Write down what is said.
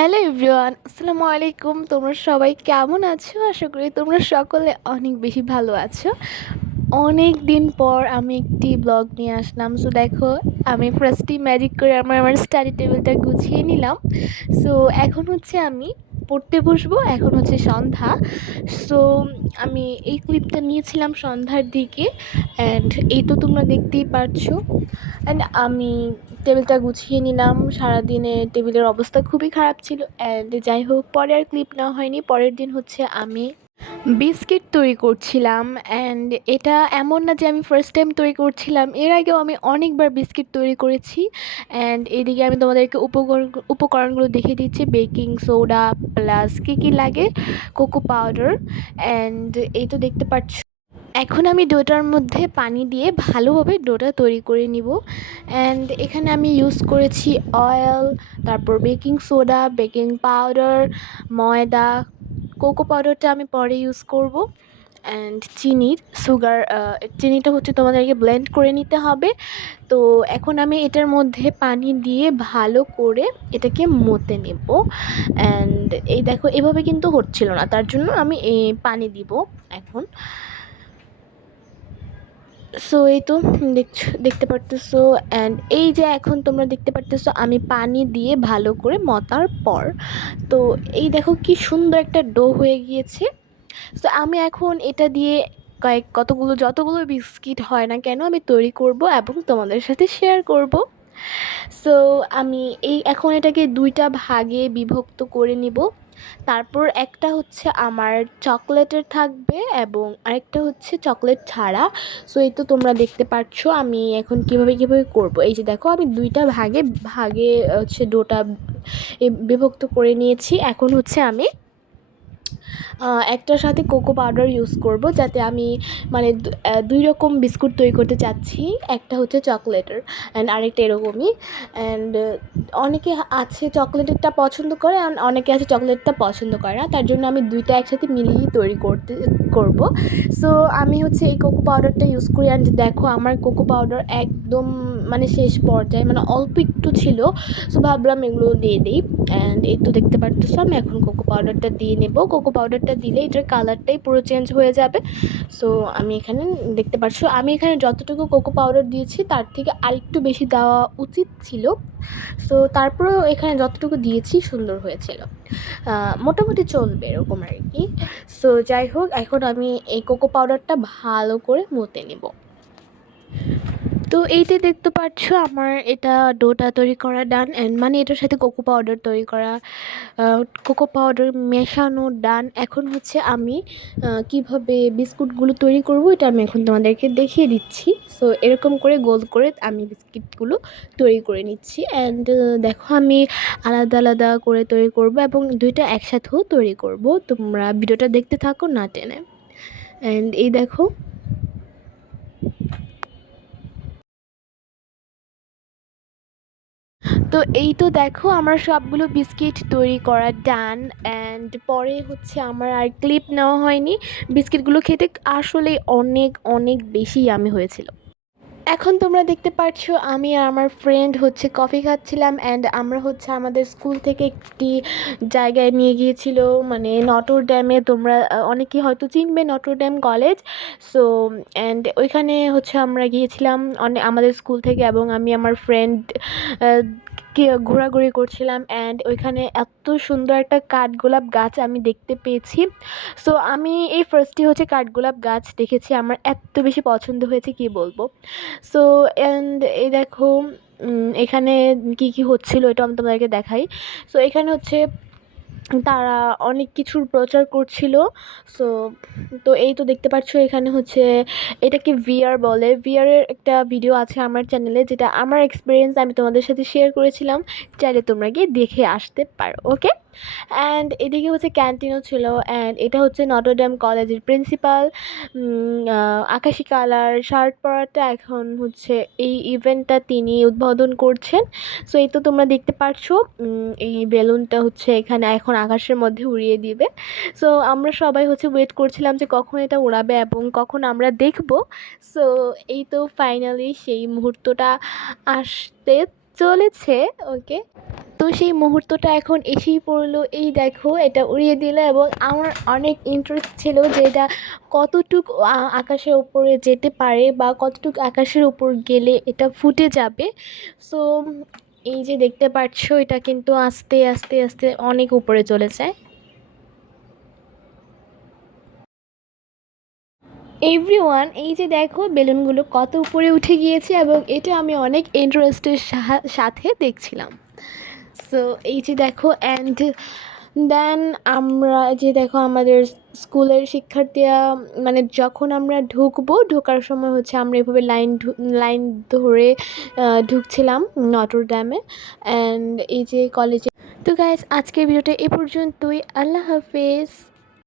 Hello everyone, আসসালামু আলাইকুম। তোমরা সবাই কেমন আছো? আশা করি তোমরা সকলে অনেক বেশি ভালো আছো। অনেক দিন পর আমি একটি ব্লগ নিয়ে আসলাম। সো দেখো, আমি ফার্স্টেই ম্যাজিক করে আমার স্টাডি টেবিলটা গুছিয়ে নিলাম। সো এখন হচ্ছে আমি পড়তে বসবো। এখন হচ্ছে সন্ধ্যা। সো আমি এই ক্লিপটা নিয়েছিলাম সন্ধ্যার দিকে, অ্যান্ড এই তো তোমরা দেখতেই পারছো। অ্যান্ড আমি টেবিলটা গুছিয়ে নিলাম। সারাদিনে টেবিলের অবস্থা খুবই খারাপ ছিল, অ্যান্ড যাই হোক, পরে আর ক্লিপ নেওয়া হয়নি। পরের দিন হচ্ছে আমি বিস্কিট তৈরি করছিলাম। অ্যান্ড এটা এমন না যে আমি ফার্স্ট টাইম তৈরি করছিলাম, এর আগেও আমি অনেকবার বিস্কিট তৈরি করেছি। অ্যান্ড এদিকে আমি তোমাদেরকে উপকরণগুলো দেখিয়ে দিচ্ছি। বেকিং সোডা প্লাস কী কী লাগে, কোকো পাউডার, অ্যান্ড এই তো দেখতে পাচ্ছ। এখন আমি ডোটার মধ্যে পানি দিয়ে ভালোভাবে ডোটা তৈরি করে নিব। অ্যান্ড এখানে আমি ইউজ করেছি অয়েল, তারপর বেকিং সোডা, বেকিং পাউডার, ময়দা, কোকো পাউডারটা আমি পরে ইউজ করব, অ্যান্ড সুগার। চিনিটা হচ্ছে তোমাদেরকে ব্লেন্ড করে নিতে হবে। তো এখন আমি এটার মধ্যে পানি দিয়ে ভালো করে এটাকে মতে নেব। অ্যান্ড এই দেখো, এভাবে কিন্তু হচ্ছিল না, তার জন্য আমি পানি দিব এখন। সো এই তো দেখতে পারতেছো। অ্যান্ড এই যে এখন তোমরা দেখতে পারতেছো আমি পানি দিয়ে ভালো করে মতার পর, তো এই দেখো কি সুন্দর একটা ডো হয়ে গিয়েছে। সো আমি এখন এটা দিয়ে যতগুলো বিস্কিট হয় না কেন আমি তৈরি করব এবং তোমাদের সাথে শেয়ার করব। সো আমি এখন এটাকে দুইটা ভাগে বিভক্ত করে নিব। তারপর একটা হচ্ছে আমার চকলেটের থাকবে এবং আরেকটা হচ্ছে চকলেট ছাড়া। সো এই তো তোমরা দেখতে পাচ্ছ আমি এখন কিভাবে করব। এই যে দেখো, আমি দুইটা ভাগে ভাগে হচ্ছে ডোটা বিভক্ত করে নিয়েছি। এখন হচ্ছে আমি একটার সাথে কোকো পাউডার ইউজ করব, যাতে আমি মানে দুই রকম বিস্কুট তৈরি করতে চাচ্ছি। একটা হচ্ছে চকলেটের অ্যান্ড আরেকটা এরকমই। অ্যান্ড অনেকে আছে চকলেটেরটা পছন্দ করে, আর অনেকে আছে চকলেটটা পছন্দ করে না, তার জন্য আমি দুইটা একসাথে মিলিয়ে তৈরি করব। সো আমি হচ্ছে এই কোকো পাউডারটা ইউজ করি। অ্যান্ড দেখো, আমার কোকো পাউডার একদম মানে শেষ পর্যায়ে, মানে অল্প একটু ছিল। সো ভাবলাম এগুলো দিয়ে দিই। অ্যান্ড এই তো দেখতে পাচ্ছ, আমি এখন কোকো পাউডারটা দিয়ে নেব। কোকো পাউডারটা দিলে এটার কালারটাই পুরো চেঞ্জ হয়ে যাবে। সো আমি এখানে দেখতে পাচ্ছ, আমি এখানে যতটুকু কোকো পাউডার দিয়েছি তার থেকে আরেকটু বেশি দেওয়া উচিত ছিল। সো তারপরেও এখানে যতটুকু দিয়েছি সুন্দর হয়েছিল, মোটামুটি চলবে এরকম আর কি। সো যাই হোক, এখন আমি এই কোকো পাউডারটা ভালো করে মতে নেব। তো এইতে দেখতে পাচ্ছ আমার এটা ডোটা তৈরি করা ডান, অ্যান্ড মানে এটার সাথে কোকো পাউডার তৈরি করা, কোকো পাউডার মেশানো ডান। এখন হচ্ছে আমি কিভাবে বিস্কুটগুলো তৈরি করব এটা আমি এখন তোমাদেরকে দেখিয়ে দিচ্ছি। সো এরকম করে গোল করে আমি বিস্কিটগুলো তৈরি করে নিচ্ছি। অ্যান্ড দেখো, আমি আলাদা আলাদা করে তৈরি করব এবং দুইটা একসাথেও তৈরি করব। তোমরা ভিডিওটা দেখতে থাকো না টেনে। অ্যান্ড এই দেখো, তো এই তো দেখো আমার সবগুলো বিস্কিট তৈরি করা ডান। অ্যান্ড পরে হচ্ছে আমার আর ক্লিপ নেওয়া হয়নি। বিস্কিটগুলো খেতে আসলে অনেক অনেক বেশি ইয়ামি হয়েছিল। এখন তোমরা দেখতে পাচ্ছ আমি আর আমার ফ্রেন্ড হচ্ছে কফি খাচ্ছিলাম। অ্যান্ড আমরা হচ্ছে আমাদের স্কুল থেকে একটি জায়গায় নিয়ে গিয়েছিল, মানে নটর ড্যামে। তোমরা অনেকেই হয়তো চিনবে Notre dam college. So and ওইখানে হচ্ছে আমরা গিয়েছিলাম আমাদের স্কুল থেকে, এবং আমি আমার ফ্রেন্ড ঘোরাঘুরি করছিলাম। অ্যান্ড ওইখানে এত সুন্দর একটা কাঠগোলাপ গাছ আমি দেখতে পেয়েছি। সো আমি এই ফার্স্টে হচ্ছে কাঠগোলাপ গাছ দেখেছি, আমার এত বেশি পছন্দ হয়েছে কি বলবো। সো অ্যান্ড এই দেখো, এখানে কি হচ্ছিল এটা আমি তোমাদেরকে দেখাই। সো এখানে হচ্ছে তারা অনেক কিছুর প্রচার করছিল। সো তো এই তো দেখতে পাচ্ছ, এখানে হচ্ছে এটাকে ভিআর বলে। ভিআরের একটা ভিডিও আছে আমার চ্যানেলে, যেটা আমার এক্সপিরিয়েন্স আমি তোমাদের সাথে শেয়ার করেছিলাম। চাইলে তোমরা গিয়ে দেখে আসতে পারো, ওকে। অ্যান্ড এদিকে হচ্ছে ক্যান্টিনও ছিল। অ্যান্ড এটা হচ্ছে নটর ডেম কলেজের প্রিন্সিপাল, আকাশি কালার শার্ট পরাটা এখন হচ্ছে এই ইভেন্টটা তিনি উদ্বোধন করছেন। সো এই তো তোমরা দেখতে পাচ্ছ, এই বেলুনটা হচ্ছে এখানে এখন আকাশের মধ্যে উড়িয়ে দিবে। সো আমরা সবাই হচ্ছে ওয়েট করছিলাম যে কখন এটা উড়াবে এবং কখন আমরা দেখব। সো এই তো ফাইনালি সেই মুহূর্তটা আসতে চলেছে। ওকে, তো সেই মুহূর্তটা এখন এসেই পড়লো। এই দেখো এটা উড়িয়ে দিল এবং আমার অনেক ইন্টারেস্ট ছিল যে এটা কতটুকু আকাশের উপরে যেতে পারে বা কতটুকু আকাশের উপর গেলে এটা ফুটে যাবে। সো এই যে দেখতে পাচ্ছ এটা কিন্তু আস্তে আস্তে আস্তে অনেক উপরে চলে যায়। এভরিওয়ান, এই যে দেখো বেলুনগুলো কত উপরে উঠে গিয়েছে এবং এটা আমি অনেক ইন্টারেস্টের সাথে দেখছিলাম। সো এই যে দেখো অ্যান্ড দেন আমরা যে দেখো আমাদের স্কুলের শিক্ষার্থীরা মানে যখন আমরা ঢুকবো ঢোকার সময় হচ্ছে আমরা এভাবে লাইন ধরে ঢুকছিলাম নটর ড্যামে। অ্যান্ড এই যে কলেজে। তো গাইজ আজকের ভিডিওটা এ পর্যন্তই। আল্লাহ হাফেজ।